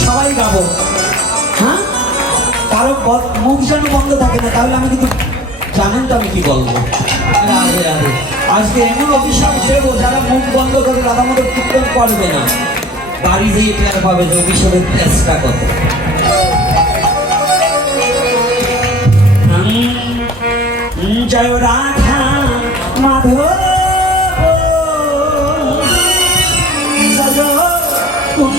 সবাই গাবো হ্যাঁ? কারও মুখ যেন বন্ধ থাকে না, তাহলে আমি কিন্তু জানেন তো আমি কি বলব। আজকে এমন অভিশাপ দেবো যারা মুখ বন্ধ করে রাধা মতো কীর্তন করবে না। বাড়ি দিয়ে টের পাবে যে অভিশাপের চেষ্টা কত। জয় রাধা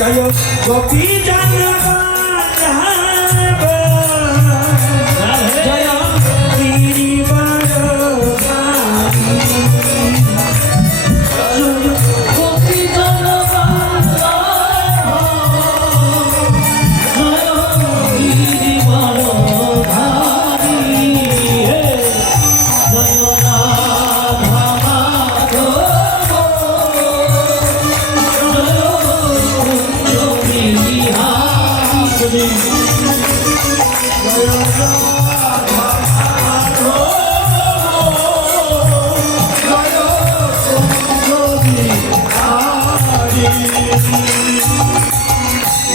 জয় গোপী জনবাল্লাভ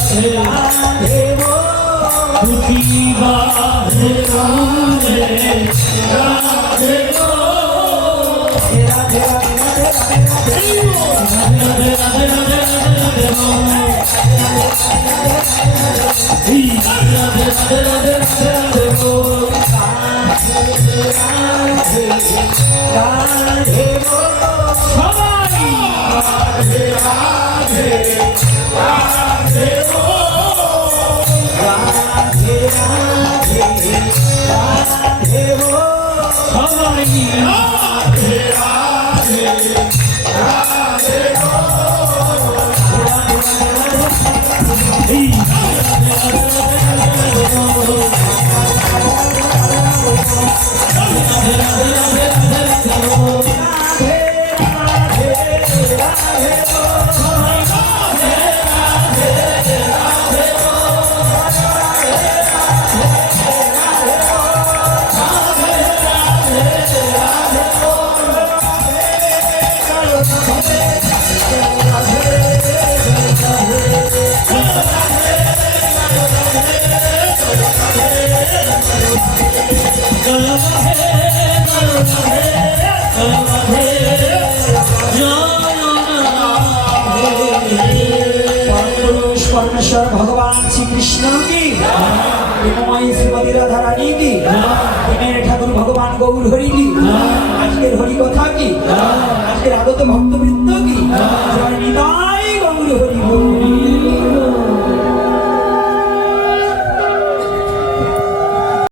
রাধে ও রাধে রাধে রাধে পরমেশ্বর ভগবান শ্রীকৃষ্ণ কি প্রেমময় শ্রীমতী রাধা রানী ঠাকুর ভগবান গৌর হরি কি আজকের হরি কথা কি আজকের আগত ভক্তবৃন্দ কি নিতাম।